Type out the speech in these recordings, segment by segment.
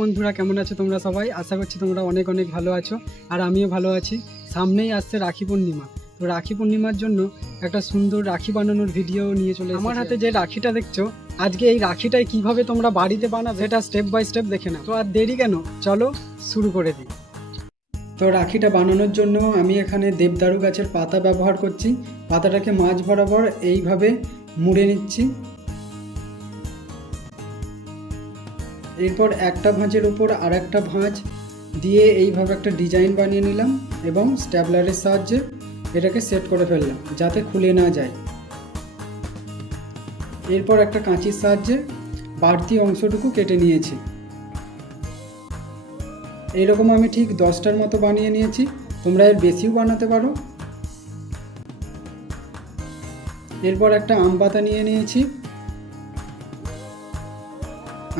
বন্ধুরা কেমন আছো তোমরা সবাই? আশা করছি তোমরা অনেক অনেক ভালো আছো আর আমিও ভালো আছি। সামনেই আসছে রাখি পূর্ণিমা। তো রাখি পূর্ণিমার জন্য একটা সুন্দর রাখি বানানোর ভিডিও নিয়ে চলে এসেছি। আমার হাতে যে রাখিটা দেখছো, আজকে এই রাখিটাই কিভাবে তোমরা বাড়িতে বানাবে সেটা স্টেপ বাই স্টেপ দেখে নাও। তো আর দেরি কেন, চলো শুরু করে দিই। তো রাখিটা বানানোর জন্য আমি এখানে দেবদারু গাছের পাতা ব্যবহার করছি। পাতাটাকে মাঝ বরাবর এইভাবে মুড়ে নিচ্ছি। এরপর একটা ভাঁজের উপর আর একটা ভাঁজ দিয়ে এইভাবে একটা ডিজাইন বানিয়ে নিলাম এবং স্ট্যাপলারের সাহায্যে এটাকে সেট করে ফেললাম যাতে খুলে না যায়। এরপর একটা কাঁচির সাহায্যে বাড়তি অংশটুকু কেটে নিয়েছি। এইরকম আমি ঠিক 10টার মতো বানিয়ে নিয়েছি, তোমরা এর বেশিও বানাতে পারো। এরপর একটা আম পাতা নিয়ে নিয়েছি।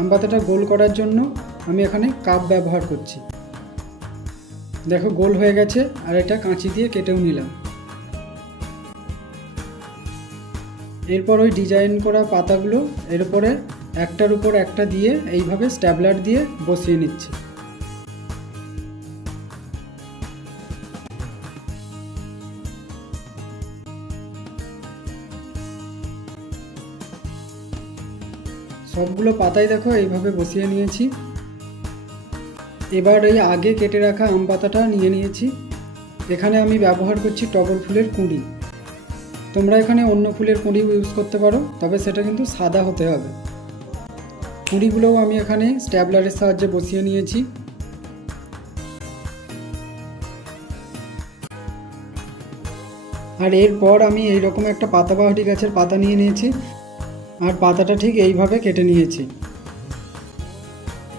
আম পাতাটা গোল করার জন্য আমি এখানে কাপ ব্যবহার করছি। দেখো গোল হয়ে গেছে আর এটা কাঁচি দিয়ে কেটেও নিলাম। এরপর ওই ডিজাইন করা পাতাগুলো এর উপরে একটার উপর একটা দিয়ে এইভাবে স্ট্যাপলার দিয়ে বসিয়ে নিচ্ছি। সবগুলো পাতাই দেখো এইভাবে বসিয়ে নিয়েছি। এবার এই আগে কেটে রাখা আম পাতাটা নিয়ে নিয়েছি। এখানে আমি ব্যবহার করছি টগর ফুলের কুঁড়ি। তোমরা এখানে অন্য ফুলের কুঁড়িও ইউজ করতে পারো, তবে সেটা কিন্তু সাদা হতে হবে। কুঁড়িগুলোও আমি এখানে স্ট্যাপলারের সাহায্যে বসিয়ে নিয়েছি। আর এরপর আমি এইরকম একটা পাতাবাহারি গাছের পাতা নিয়ে নিয়েছি আর পাতাটা ঠিক এইভাবে কেটে নিয়েছি।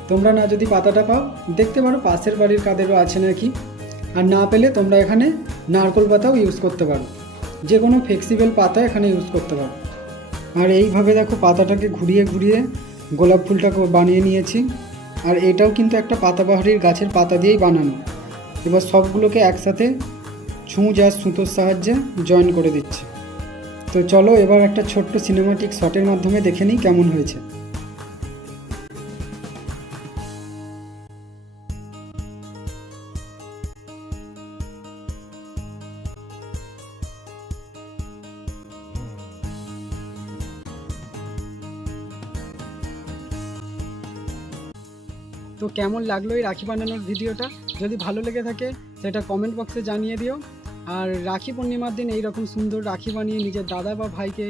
তোমরা না যদি পাতাটা পাও দেখতে পারো পাশের বাড়ির কাদেরও আছে নাকি, আর না পেলে তোমরা এখানে নারকেল পাতাও ইউজ করতে পারো, যে কোনো ফ্লেক্সিবল পাতা এখানে ইউজ করতে পারো। আর এইভাবে দেখো পাতাটাকে ঘুরিয়ে ঘুরিয়ে গোলাপ ফুলটাকে বানিয়ে নিয়েছি। আর এটাও কিন্তু একটা পাতাবাহারির গাছের পাতা দিয়েই বানানো। এবার সবগুলোকে একসাথে ছুঁচ আর সুতোর সাহায্যে জয়েন করে দিচ্ছি। তো চলো এবার একটা ছোট্ট সিনেমাটিক শটের মাধ্যমে দেখে নিই কেমন হয়েছে। তো কেমন লাগলো এই রাখি বানানোর ভিডিওটা? যদি ভালো লেগে থাকে সেটা কমেন্ট বক্সে জানিয়ে দিও। আর রাখি পূর্ণিমার দিন এইরকম সুন্দর রাখি বানিয়ে নিজের দাদা বা ভাইকে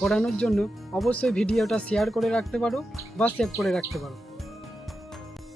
পরানোর জন্য অবশ্যই ভিডিওটা শেয়ার করে রাখতে পারো বা সেভ করে রাখতে পারো।